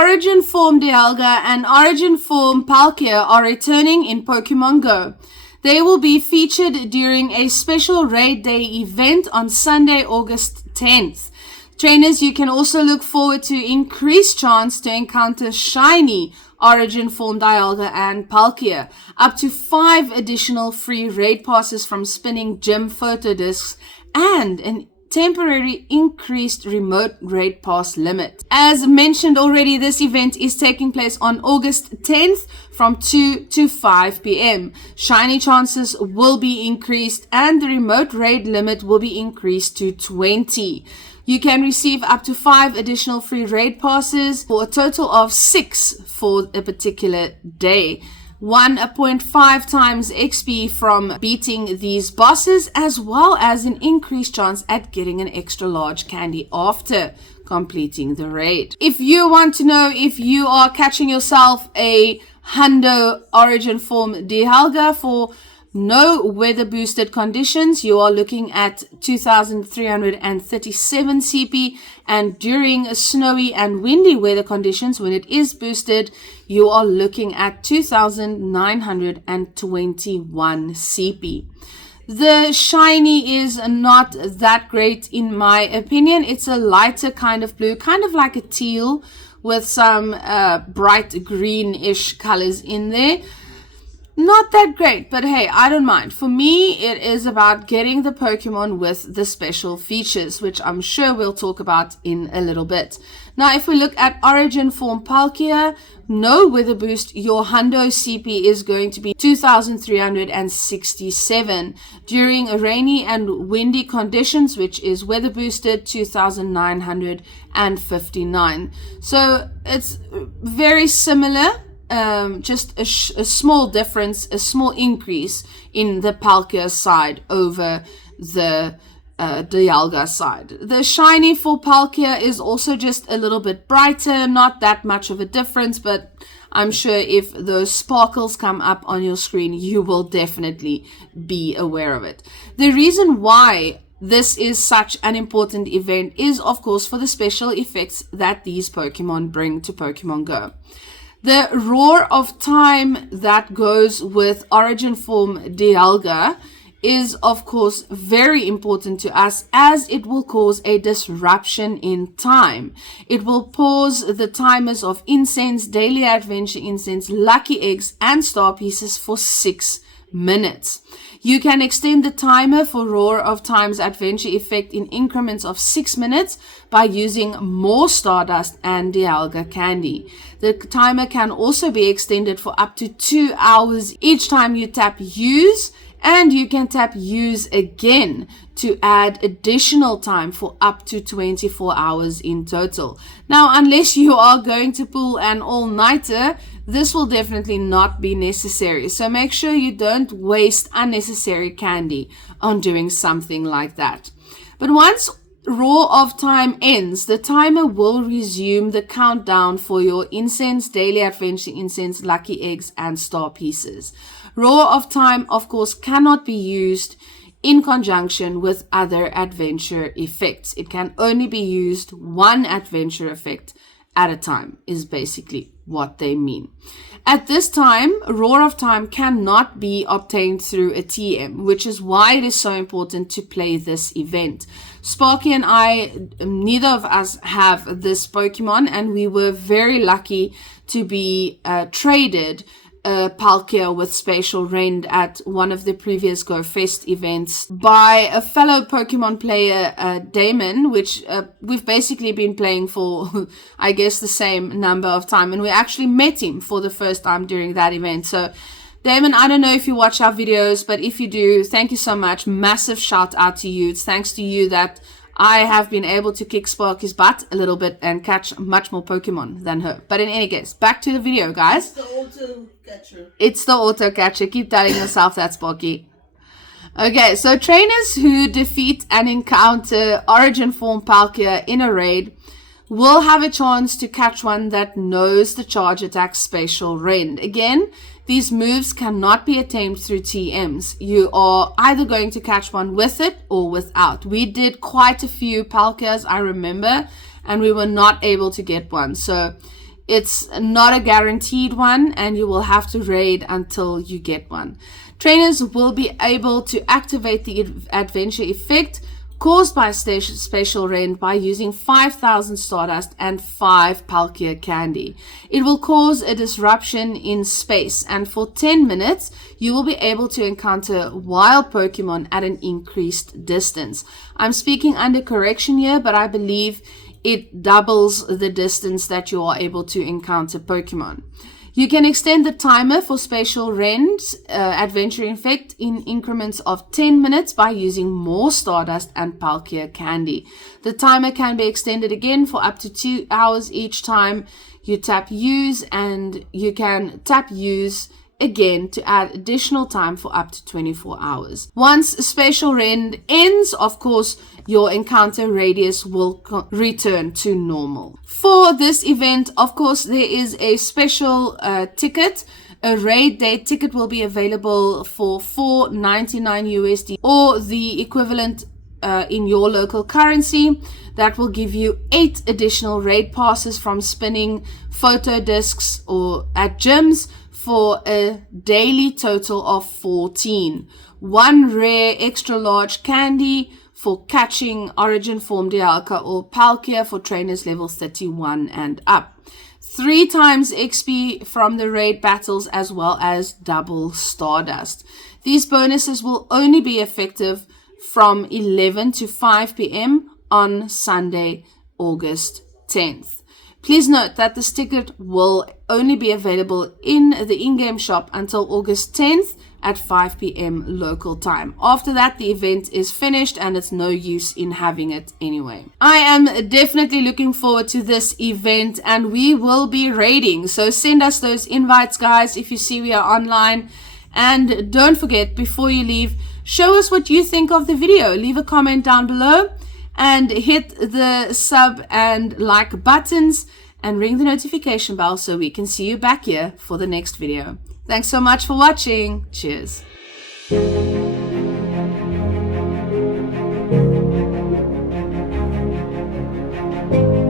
Origin Form Dialga and Origin Form Palkia are returning in Pokemon Go. They will be featured during a special Raid Day event on Sunday, August 10th. Trainers, you can also look forward to increased chance to encounter shiny Origin Form Dialga and Palkia, up to 5 additional free raid passes from spinning gym photo discs, and an temporary increased remote raid pass limit. As mentioned already, this event is taking place on August 10th from 2 to 5 p.m. Shiny chances will be increased and the remote raid limit will be increased to 20. You can receive up to 5 additional free raid passes for a total of 6 for a particular day. 1.5 times XP from beating these bosses, as well as an increased chance at getting an extra large candy after completing the raid. If you want to know if you are catching yourself a Hundo Origin Form Dialga for no weather boosted conditions, you are looking at 2,337 CP, and during snowy and windy weather conditions, when it is boosted, you are looking at 2,921 CP. The shiny is not that great in my opinion. It's a lighter kind of blue, kind of like a teal with some bright greenish colors in there. Not that great, but hey, I don't mind. For me, it is about getting the Pokemon with the special features, which I'm sure we'll talk about in a little bit. Now, if we look at Origin Form Palkia, no weather boost, your Hundo CP is going to be 2,367. During rainy and windy conditions, which is weather boosted, 2,959. So it's very similar. Just a small difference, a small increase in the Palkia side over the Dialga side. The shiny for Palkia is also just a little bit brighter, not that much of a difference, but I'm sure if those sparkles come up on your screen, you will definitely be aware of it. The reason why this is such an important event is, of course, for the special effects that these Pokemon bring to Pokemon Go. The Roar of Time that goes with Origin Form Dialga is, of course, very important to us, as it will cause a disruption in time. It will pause the timers of Incense, Daily Adventure Incense, Lucky Eggs, and Star Pieces for 6 minutes. You can extend the timer for Roar of Time's adventure effect in increments of 6 minutes by using more Stardust and Dialga candy. The timer can also be extended for up to 2 hours each time you tap Use, and you can tap Use again to add additional time for up to 24 hours in total. Now, unless you are going to pull an all-nighter, this will definitely not be necessary. So make sure you don't waste unnecessary candy on doing something like that. But once Roar of Time ends, the timer will resume the countdown for your Incense, Daily Adventure Incense, Lucky Eggs, and Star Pieces. Roar of Time, of course, cannot be used in conjunction with other adventure effects. It can only be used one adventure effect at a time, is basically what they mean. At this time, Roar of Time cannot be obtained through a TM, which is why it is so important to play this event. Sparky and I, neither of us have this Pokemon, and we were very lucky to be traded Palkia with Spatial Rend at one of the previous Go Fest events by a fellow Pokemon player, Damon, which we've basically been playing for, I guess, the same number of time, and we actually met him for the first time during that event. So Damon, I don't know if you watch our videos, but if you do, thank you so much. Massive shout out to you. It's thanks to you that I have been able to kick Sparky's butt a little bit and catch much more Pokemon than her. But in any case, back to the video, guys. It's the auto catcher. It's the auto catcher. Keep telling yourself that, Sparky. Okay, so trainers who defeat and encounter Origin Form Palkia in a raid will have a chance to catch one that knows the charge attack Spatial Rend. Again, these moves cannot be attained through TMs. You are either going to catch one with it or without. We did quite a few Palkias, I remember, and we were not able to get one. So It's not a guaranteed one, and you will have to raid until you get one. Trainers will be able to activate the adventure effect caused by special rend by using 5,000 Stardust and 5 Palkia candy. It will cause a disruption in space, and for 10 minutes, you will be able to encounter wild Pokemon at an increased distance. I'm speaking under correction here, but I believe it doubles the distance that you are able to encounter Pokemon. You can extend the timer for special rends adventure effect in increments of 10 minutes by using more Stardust and Palkia candy. The timer can be extended again for up to 2 hours each time you tap use, and you can tap use again to add additional time for up to 24 hours. Once special rend ends, of course, your encounter radius will return to normal. For this event, of course, there is a special ticket. A raid day ticket will be available for $4.99 USD or the equivalent in your local currency. That will give you 8 additional raid passes from spinning photo discs or at gyms for a daily total of 14. 1 rare extra large candy for catching Origin Form Dialga or Palkia for trainers level 31 and up. 3 times XP from the raid battles, as well as double Stardust. These bonuses will only be effective from 11 to 5 p.m. on Sunday, August 10th. Please note that this ticket will only be available in the in-game shop until August 10th at 5 p.m. local time. After that, the event is finished and it's no use in having it anyway. I am definitely looking forward to this event, and we will be raiding. So send us those invites, guys, if you see we are online. And don't forget, before you leave, show us what you think of the video. Leave a comment down below and hit the sub and like buttons and ring the notification bell so we can see you back here for the next video. Thanks so much for watching. Cheers.